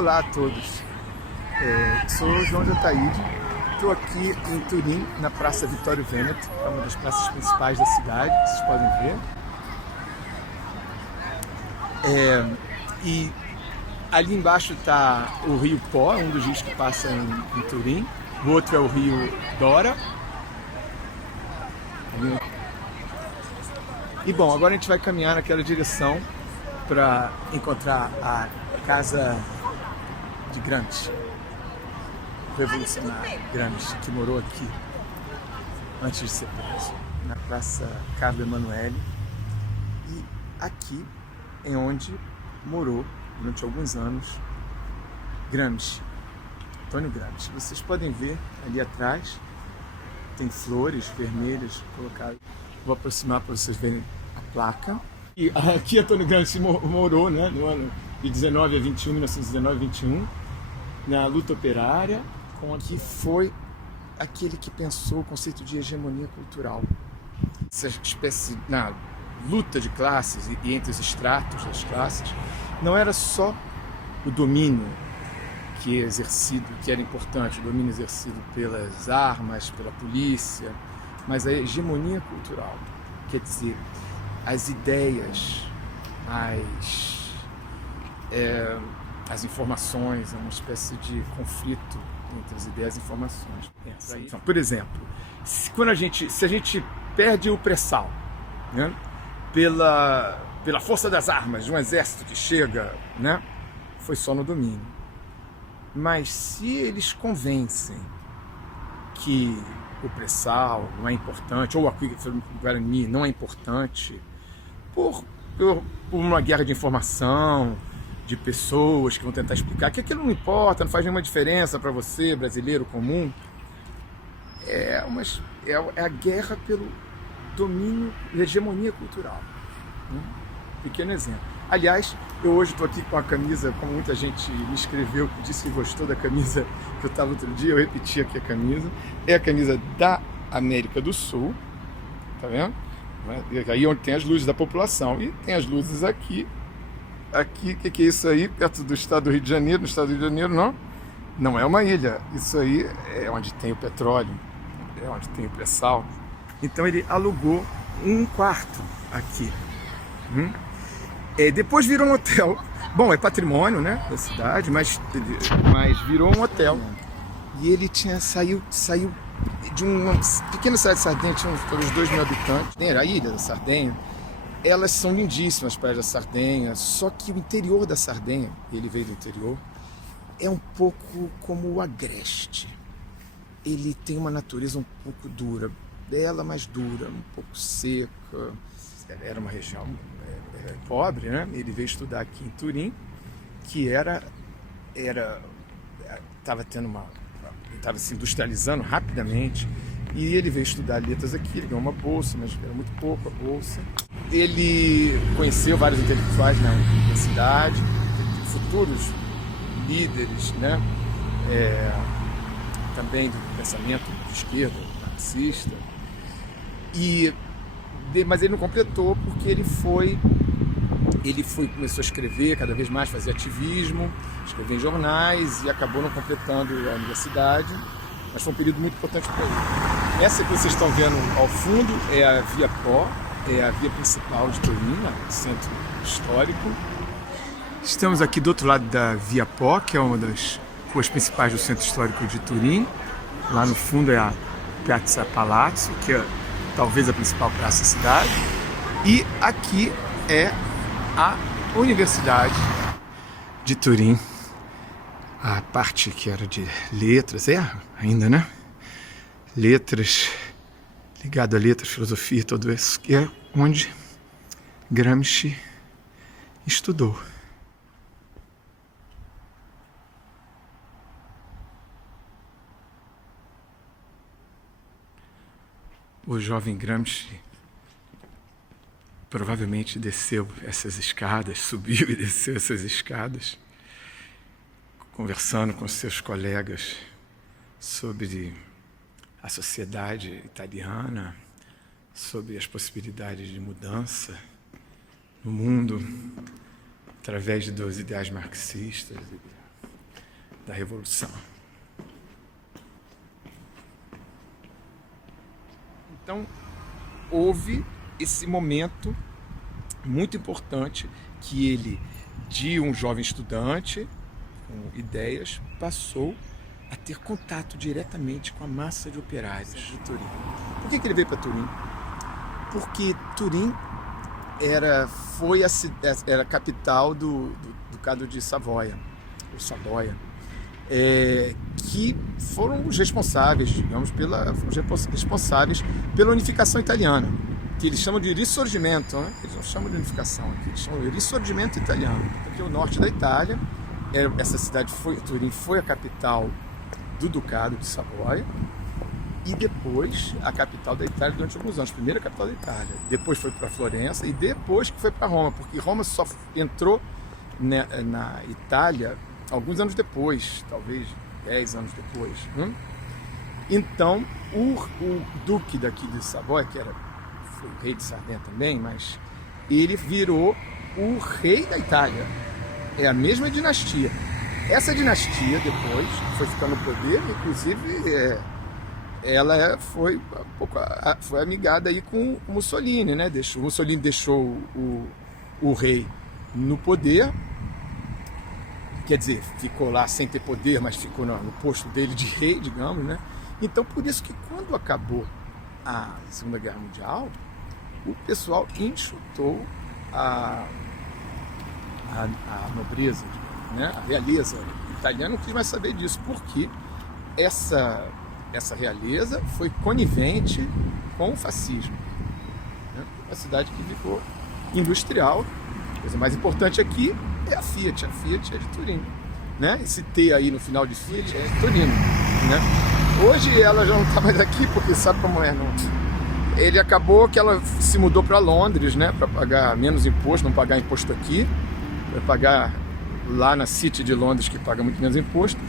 Olá a todos, sou João de Ataíde, estou aqui em Turim, na Praça Vittorio Veneto, é uma das praças principais da cidade, vocês podem ver. E ali embaixo está o rio Po, um dos rios que passa em Turim, o outro é o rio Dora. E bom, agora a gente vai caminhar naquela direção para encontrar a casa de Gramsci, revolucionário Gramsci, que morou aqui antes de ser preso, na Praça Carlo Emanuele. E aqui é onde morou durante alguns anos Gramsci, Antônio Gramsci. Vocês podem ver ali atrás, tem flores vermelhas colocadas. Vou aproximar para vocês verem a placa. E aqui Antônio Gramsci morou, né, no ano de 19 a 21, 1919 a 21, na luta operária, que foi aquele que pensou o conceito de hegemonia cultural. Essa espécie, na luta de classes e entre os estratos das classes, não era só o domínio que era importante, o domínio exercido pelas armas, pela polícia, mas a hegemonia cultural, quer dizer, as ideias, as informações, é uma espécie de conflito entre as ideias e informações. Por exemplo, se a gente perde o pré-sal, né, pela força das armas de um exército que chega, né, foi só no domínio. Mas se eles convencem que o pré-sal não é importante, ou o Guarani não é importante, por uma guerra de informação, de pessoas que vão tentar explicar que aquilo não importa, não faz nenhuma diferença para você, brasileiro comum, é a guerra pelo domínio e hegemonia cultural. Pequeno exemplo. Aliás, eu hoje estou aqui com a camisa, como muita gente me escreveu, que disse que gostou da camisa que eu estava outro dia, eu repeti aqui a camisa. É a camisa da América do Sul, tá vendo? Aí onde tem as luzes da população. E tem as luzes aqui. Aqui, o que é isso aí? Perto do estado do Rio de Janeiro. No estado do Rio de Janeiro, não é uma ilha. Isso aí é onde tem o petróleo, é onde tem o pré-sal. Então ele alugou um quarto aqui. Depois virou um hotel. Bom, é patrimônio, né, da cidade, mas virou um hotel. E ele saiu de uma pequena cidade de Sardenha, tinha uns 2 mil habitantes. Era a ilha da Sardenha. Elas são lindíssimas, as praias da Sardenha, só que o interior da Sardenha, ele veio do interior, é um pouco como o Agreste. Ele tem uma natureza um pouco dura, bela, mas dura, um pouco seca. Era uma região pobre, né? Ele veio estudar aqui em Turim, que estava se industrializando rapidamente, e ele veio estudar letras aqui. Ele ganhou uma bolsa, mas era muito pouco a bolsa. Ele conheceu vários intelectuais na universidade, futuros líderes, né? Também do pensamento de esquerda, marxista. Mas ele não completou porque ele começou a escrever cada vez mais, fazer ativismo, escrever em jornais e acabou não completando a universidade, mas foi um período muito importante para ele. Essa que vocês estão vendo ao fundo é a Via Po, é a via principal de Turim, o centro histórico. Estamos aqui do outro lado da Via Po, que é uma das ruas principais do centro histórico de Turim. Lá no fundo é a Piazza Palazzo, que é talvez a principal praça da cidade. E aqui é a Universidade de Turim, a parte que era de letras, ainda, né? Letras, ligado a letras, filosofia, tudo isso, que é onde Gramsci estudou. O jovem Gramsci provavelmente desceu essas escadas, subiu e desceu essas escadas, conversando com seus colegas sobre a sociedade italiana, sobre as possibilidades de mudança no mundo através dos ideais marxistas da Revolução. Então, houve esse momento muito importante que ele, de um jovem estudante com ideias, passou a ter contato diretamente com a massa de operários de Turim. Por que ele veio para Turim? Porque Turim era a capital do Ducado de Savoia, ou Saboia, que foram os responsáveis, digamos, pela unificação italiana, que eles chamam de risorgimento, né? Eles não chamam de unificação aqui, eles chamam de risorgimento italiano, porque o norte da Itália, essa cidade Turim foi a capital do Ducado de Savoia, e depois a capital da Itália durante alguns anos, primeira capital da Itália, depois foi para Florença e depois que foi para Roma, porque Roma só entrou na Itália alguns anos depois, talvez 10 anos depois. Então, o duque daqui de Savoia, que foi o rei de Sardenha também, mas ele virou o rei da Itália. É a mesma dinastia. Essa dinastia depois foi ficando no poder, inclusive ela foi amigada aí com o Mussolini, né? O Mussolini deixou o rei no poder, quer dizer, ficou lá sem ter poder, mas ficou no posto dele de rei, digamos, né? Então, por isso que quando acabou a Segunda Guerra Mundial, o pessoal enxutou a nobreza, né? A realeza italiana não quis mais saber disso, porque essa realeza foi conivente com o fascismo, né? Uma cidade que ficou industrial. A coisa mais importante aqui é a Fiat é de Turim, né? Esse T aí no final de Fiat é de Turim, né? Hoje ela já não está mais aqui, porque sabe como é, não? Ele acabou que ela se mudou para Londres, né? Para pagar menos imposto, não pagar imposto aqui, para pagar lá na City de Londres, que paga muito menos imposto,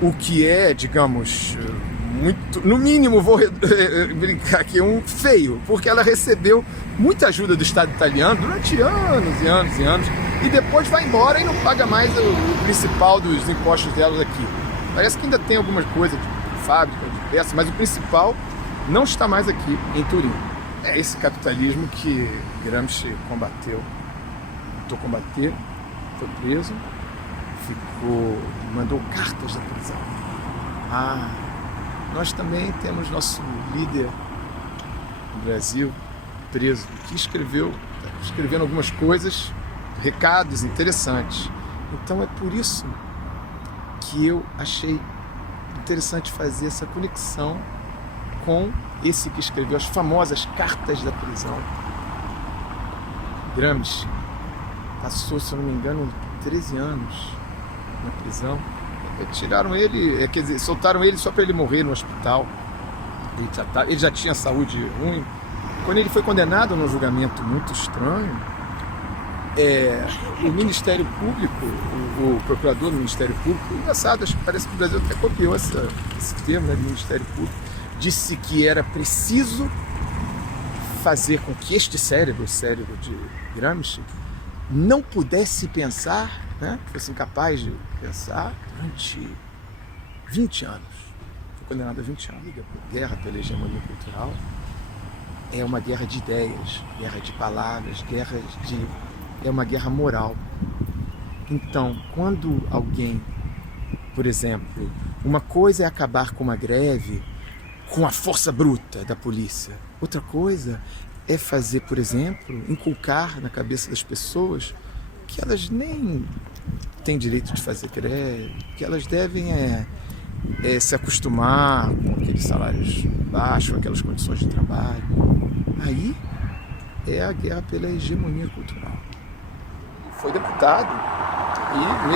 o que é, digamos, muito, no mínimo, vou brincar aqui, feio, porque ela recebeu muita ajuda do Estado italiano durante anos e anos e anos, e depois vai embora e não paga mais o principal dos impostos delas aqui. Parece que ainda tem algumas coisas de fábrica, de peça, mas o principal não está mais aqui em Turim. É esse capitalismo que Gramsci combateu. Tentou combater, foi preso, mandou cartas da prisão. Nós também temos nosso líder no Brasil preso, que escrevendo algumas coisas, recados interessantes. Então é por isso que eu achei interessante fazer essa conexão com esse que escreveu as famosas cartas da prisão. Gramsci passou, se eu não me engano, 13 anos na prisão. Tiraram ele, quer dizer, soltaram ele só para ele morrer no hospital. Ele já tinha saúde ruim. Quando ele foi condenado num julgamento muito estranho, o Ministério Público, o procurador do Ministério Público, engraçado, parece que o Brasil até copiou esse termo, né, do Ministério Público, disse que era preciso fazer com que este cérebro, o cérebro de Gramsci, não pudesse pensar, né, fosse incapaz de pensar durante 20 anos. Foi condenado a 20 anos. A guerra pela hegemonia cultural é uma guerra de ideias, guerra de palavras, é uma guerra moral. Então, quando alguém, por exemplo, uma coisa é acabar com uma greve com a força bruta da polícia, outra coisa é fazer, por exemplo, inculcar na cabeça das pessoas que elas nem têm direito de fazer greve, que elas devem se acostumar com aqueles salários baixos, aquelas condições de trabalho. Aí é a guerra pela hegemonia cultural. Foi deputado e,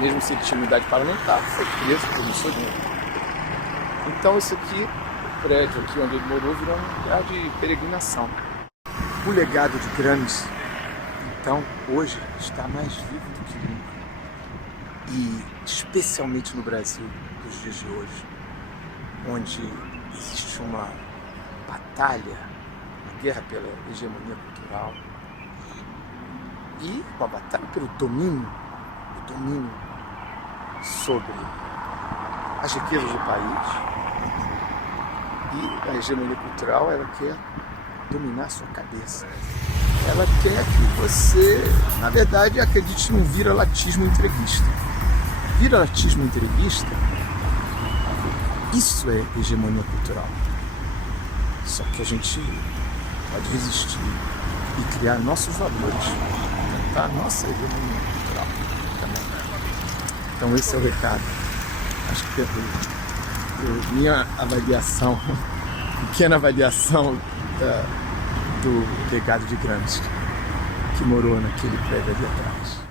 mesmo sem intimidade parlamentar, foi preso por Mussolini. Então isso aqui, o prédio aqui onde ele morou, virou um lugar de peregrinação. O legado de Gramsci, então, hoje está mais vivo do que nunca. E especialmente no Brasil dos dias de hoje, onde existe uma batalha, uma guerra pela hegemonia cultural e uma batalha pelo domínio sobre as riquezas do país, e a hegemonia cultural, ela quer dominar a sua cabeça. Ela quer que você, na verdade, acredite num vira-latismo entreguista. Vira-latismo entreguista, isso é hegemonia cultural. Só que a gente pode resistir e criar nossos valores, tentar a nossa hegemonia cultural também. Então esse é o recado. Acho que minha avaliação, pequena avaliação do legado de Gramsci, que morou naquele prédio ali atrás.